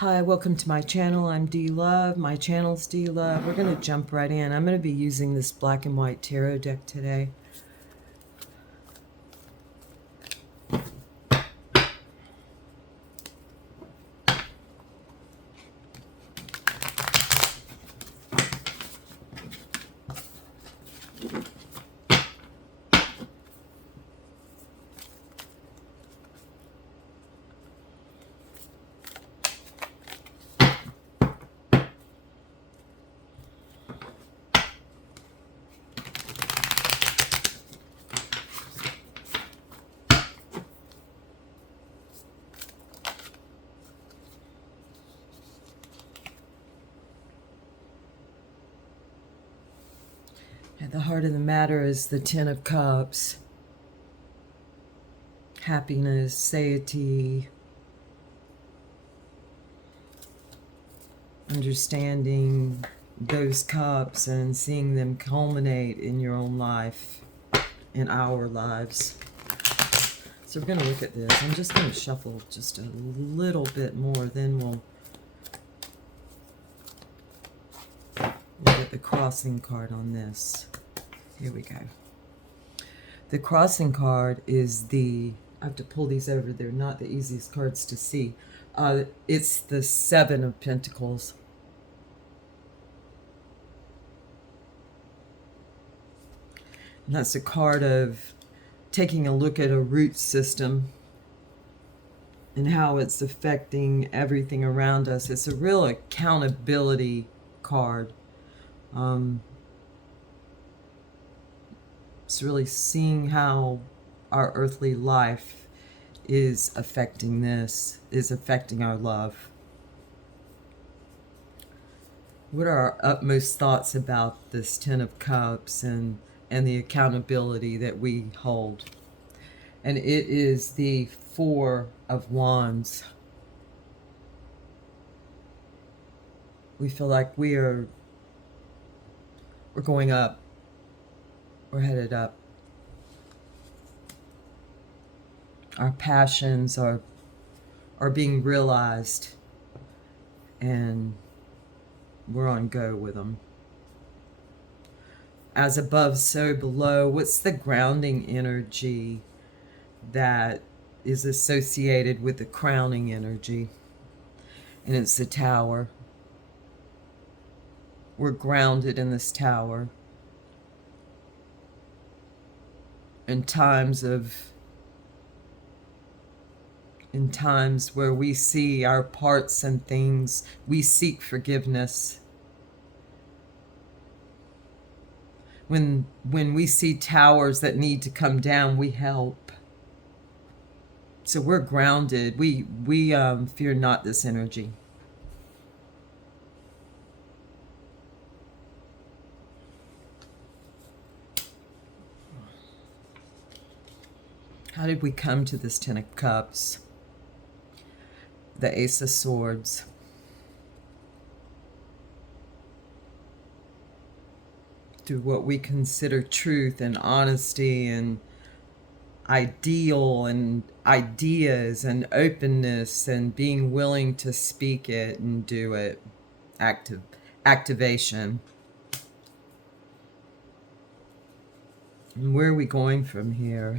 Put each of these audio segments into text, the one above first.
Hi, welcome to my channel. I'm D Love. My channel's D Love. We're going to jump right in. I'm going to be using this black and white tarot deck today. At the heart of the matter is the Ten of Cups. Happiness, satiety, understanding those cups and seeing them culminate in your own life, in our lives. So we're going to look at this. I'm just going to shuffle just a little bit more, then we'll get the crossing card on this. Here we go. The crossing card is I have to pull these over. They're not the easiest cards to see. It's the Seven of Pentacles. And that's a card of taking a look at a root system and how it's affecting everything around us. It's a real accountability card. It's really seeing how our earthly life is affecting our love. What are our utmost thoughts about this Ten of Cups and the accountability that we hold? And it is the Four of Wands. We feel like we're going up. We're headed up. Our passions are being realized, and we're on go with them. As above, so below. What's the grounding energy that is associated with the crowning energy? And it's the Tower. We're grounded in this Tower. In times where we see our parts and things, we seek forgiveness. When we see towers that need to come down, we help. So we're grounded. We fear not this energy. How did we come to this Ten of Cups? The Ace of Swords. Through what we consider truth and honesty and ideal and ideas and openness and being willing to speak it and do it. Activation. And where are we going from here?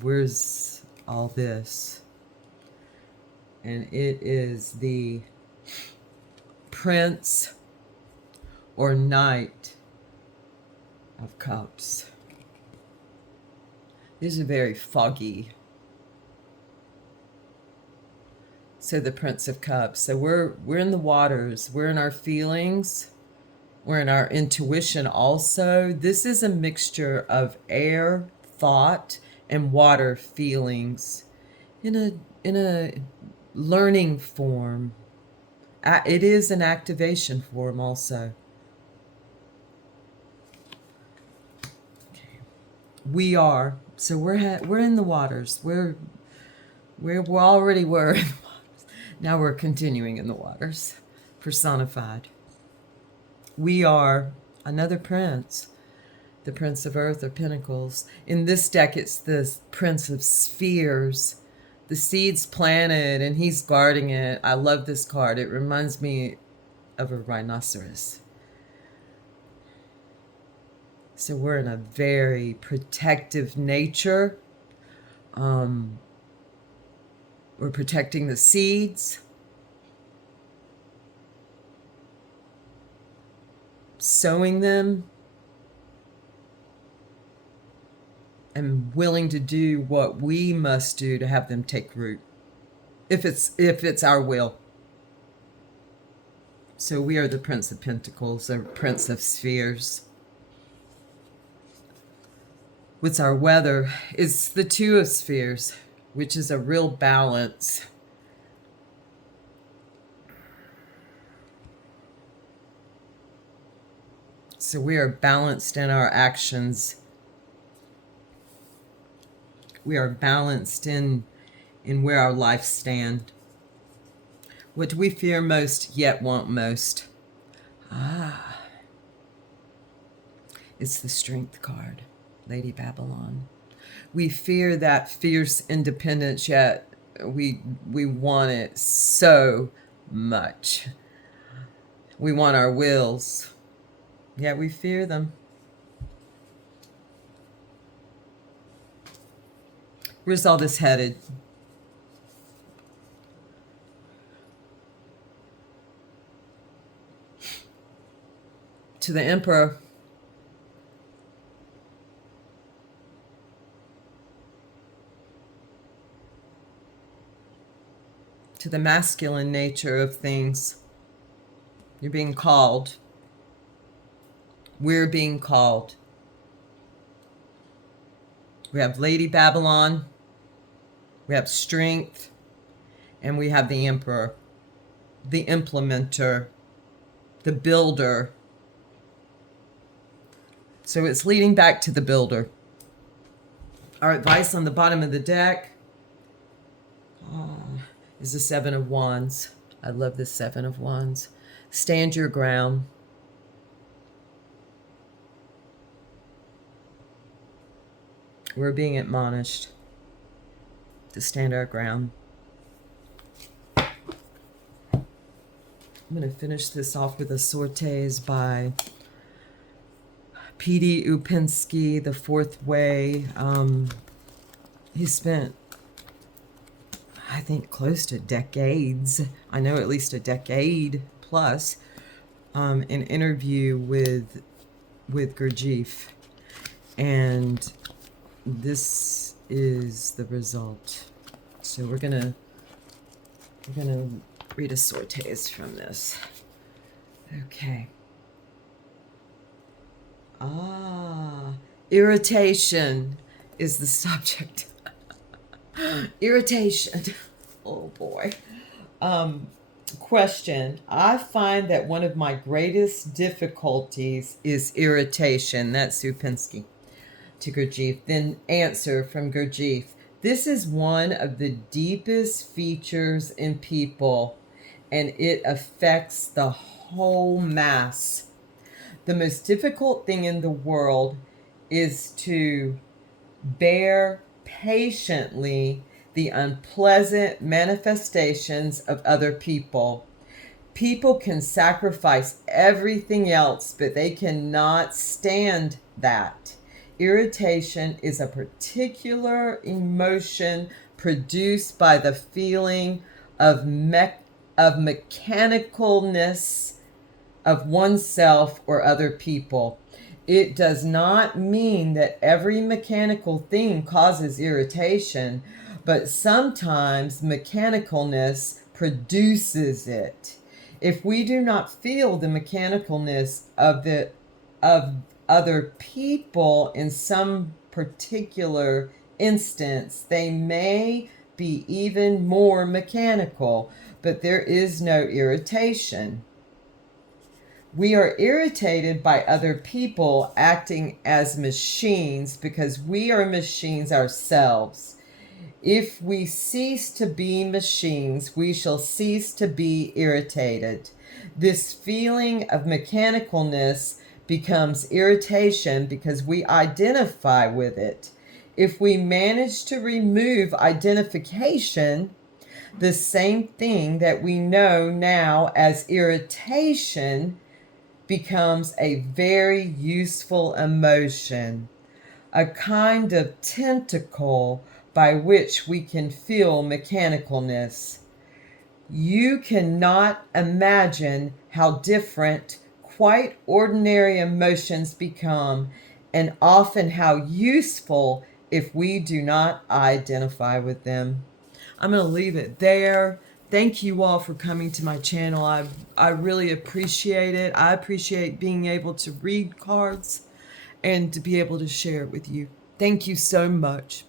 Where's all this? And it is the Prince or Knight of Cups. These are very foggy. So the Prince of Cups. So we're in the waters. We're in our feelings. We're in our intuition also. This is a mixture of air, thought, and water feelings in a learning form. It is an activation form also. Okay. We are. So we're in the waters. We already were in the waters. Now we're continuing in the waters, personified. We are another prince, the Prince of Earth or Pentacles. In this deck, it's the Prince of Spheres, the seed's planted and he's guarding it. I love this card. It reminds me of a rhinoceros. So we're in a very protective nature. We're protecting the seeds. Sowing them. And willing to do what we must do to have them take root. If it's our will. So we are the Prince of Pentacles, or Prince of Spheres. What's our weather? It's the Two of Spheres, which is a real balance. So we are balanced in our actions. We are balanced in where our lives stand. What do we fear most, yet want most? It's the Strength card, Lady Babylon. We fear that fierce independence, yet we want it so much. We want our wills, yet we fear them. Where's all this headed? To the Emperor. To the masculine nature of things. You're being called. We're being called. We have Lady Babylon. We have Strength. And we have the Emperor. The implementer. The builder. So it's leading back to the builder. Our advice on the bottom of the deck is the Seven of Wands. I love the Seven of Wands. Stand your ground. We're being admonished to stand our ground. I'm going to finish this off with a Sortes by P.D. Upinski, The Fourth Way. He spent, I think, close to decades, I know at least a decade plus, an interview with Gurdjieff. And this is the result. So we're gonna read a Sortes from this. Okay. Irritation is the subject. Irritation. Oh boy. Question. I find that one of my greatest difficulties is irritation. That's Upinski to Gurdjieff. Then answer from Gurdjieff. This is one of the deepest features in people, and it affects the whole mass. The most difficult thing in the world is to bear patiently the unpleasant manifestations of other people. People can sacrifice everything else, but they cannot stand that. Irritation is a particular emotion produced by the feeling of mechanicalness of oneself or other people. It does not mean that every mechanical thing causes irritation, but sometimes mechanicalness produces it. If we do not feel the mechanicalness of other people in some particular instance, they may be even more mechanical, but there is no irritation. We are irritated by other people acting as machines because we are machines ourselves. If we cease to be machines, we shall cease to be irritated. This feeling of mechanicalness becomes irritation because we identify with it. If we manage to remove identification, the same thing that we know now as irritation becomes a very useful emotion, a kind of tentacle by which we can feel mechanicalness. You cannot imagine how different quite ordinary emotions become, and often how useful if we do not identify with them. I'm going to leave it there. Thank you all for coming to my channel. I really appreciate it. I appreciate being able to read cards and to be able to share it with you. Thank you so much.